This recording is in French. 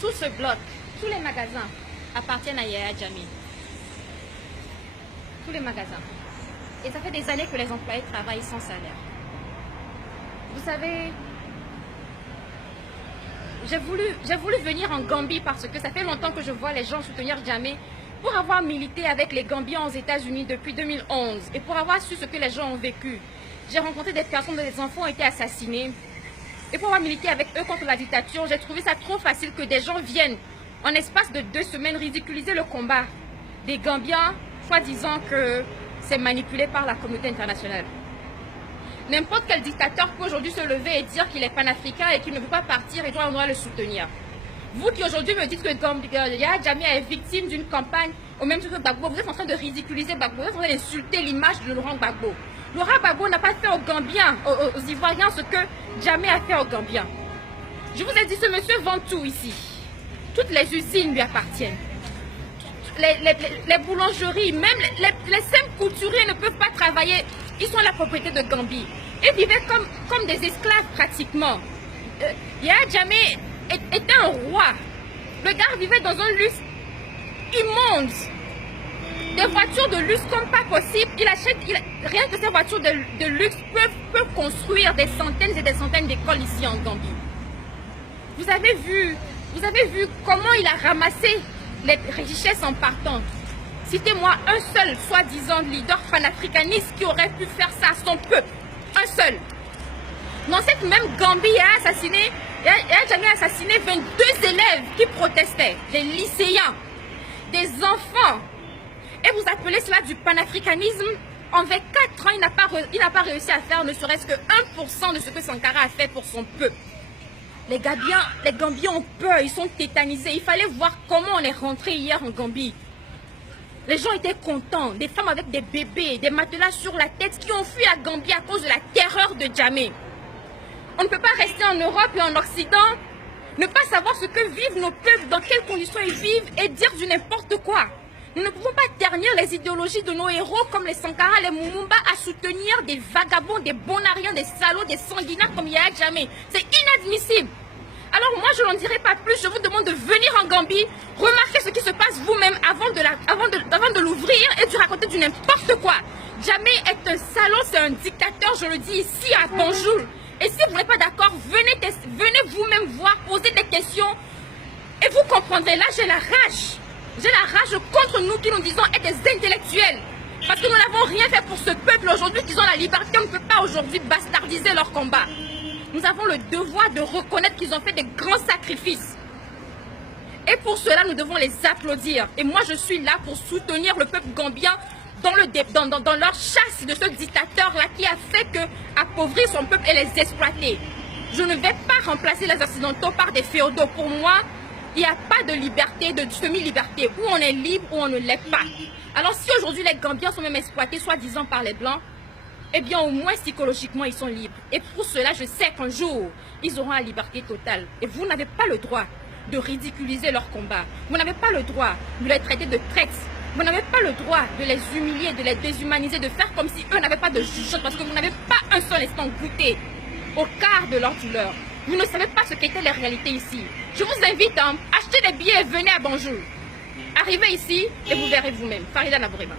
tout ce bloc, tous les magasins appartiennent à Yaya Jammeh. Tous les magasins. Et ça fait des années que les employés travaillent sans salaire. Vous savez, j'ai voulu venir en Gambie parce que ça fait longtemps que je vois les gens soutenir Jammeh pour avoir milité avec les Gambiens aux États-Unis depuis 2011 et pour avoir su ce que les gens ont vécu. J'ai rencontré des personnes dont les enfants ont été assassinés. Et pour avoir milité avec eux contre la dictature, j'ai trouvé ça trop facile que des gens viennent en espace de 2 semaines ridiculiser le combat des Gambiens, soi-disant que c'est manipulé par la communauté internationale. N'importe quel dictateur peut aujourd'hui se lever et dire qu'il est panafricain et qu'il ne veut pas partir et on doit le soutenir. Vous qui aujourd'hui me dites que Yaya Jammeh est victime d'une campagne au même titre que Gbagbo, vous êtes en train de ridiculiser Gbagbo, vous êtes en train d'insulter l'image de Laurent Gbagbo. Laurent Gbagbo n'a pas fait aux Gambiens, aux Ivoiriens ce que Jammeh a fait aux Gambiens. Je vous ai dit, ce monsieur vend tout ici. Toutes les usines lui appartiennent. Les boulangeries, même les simples couturiers ne peuvent pas travailler. Ils sont la propriété de Gambie. Ils vivaient comme des esclaves pratiquement. Yaya Jammeh était un roi. Le gars vivait dans un luxe immonde. Des voitures de luxe comme pas possible. Rien que ces voitures de luxe peuvent construire des centaines et des centaines d'écoles ici en Gambie. Vous avez vu comment il a ramassé les richesses en partant. Citez-moi un seul soi-disant leader panafricaniste qui aurait pu faire ça à son peuple. Un seul. Dans cette même Gambie, Yaya Jammeh a assassiné 22 élèves qui protestaient, des lycéens, des enfants. Et vous appelez cela du panafricanisme? En 24 ans, il n'a pas réussi à faire ne serait-ce que 1% de ce que Sankara a fait pour son peuple. Les Gambiens ont peur, ils sont tétanisés. Il fallait voir comment on est rentré hier en Gambie. Les gens étaient contents, des femmes avec des bébés, des matelas sur la tête qui ont fui la Gambie à cause de la terreur de Jammeh. On ne peut pas rester en Europe et en Occident, ne pas savoir ce que vivent nos peuples, dans quelles conditions ils vivent et dire du n'importe quoi. Nous ne pouvons pas ternir les idéologies de nos héros comme les Sankara, les Lumumba à soutenir des vagabonds, des bonariens, des salauds, des sanguinaires comme Yaya Jammeh. C'est inadmissible. Alors moi je n'en dirai pas plus, je vous demande de venir en Gambie, remarquer ce qui se passe vous-même avant de l'ouvrir et de raconter du n'importe quoi. Jammeh est un salaud, c'est un dictateur, je le dis ici à Bonjour. Et si vous n'êtes pas d'accord, venez vous-même voir, poser des questions et vous comprendrez. Là j'ai la rage. J'ai la rage contre nous qui nous disons être des intellectuels. Parce que nous n'avons rien fait pour ce peuple aujourd'hui qu'ils ont la liberté. On ne peut pas aujourd'hui bastardiser leur combat. Nous avons le devoir de reconnaître qu'ils ont fait des grands sacrifices. Et pour cela, nous devons les applaudir. Et moi, je suis là pour soutenir le peuple gambien dans leur chasse de ce dictateur-là qui a fait que appauvrir son peuple et les exploiter. Je ne vais pas remplacer les Occidentaux par des féodaux. Pour moi, il n'y a pas de liberté, de semi-liberté. Ou on est libre ou on ne l'est pas. Alors si aujourd'hui les Gambiens sont même exploités, soi-disant par les Blancs, eh bien au moins psychologiquement ils sont libres. Et pour cela, je sais qu'un jour, ils auront la liberté totale. Et vous n'avez pas le droit de ridiculiser leur combat. Vous n'avez pas le droit de les traiter de traîtres. Vous n'avez pas le droit de les humilier, de les déshumaniser, de faire comme si eux n'avaient pas de jugement. Parce que vous n'avez pas un seul instant goûté au quart de leur douleur. Vous ne savez pas ce qu'étaient les réalités ici. Je vous invite à acheter des billets et venez à Bonjour. Arrivez ici et vous verrez vous-même. Farida Nabourema.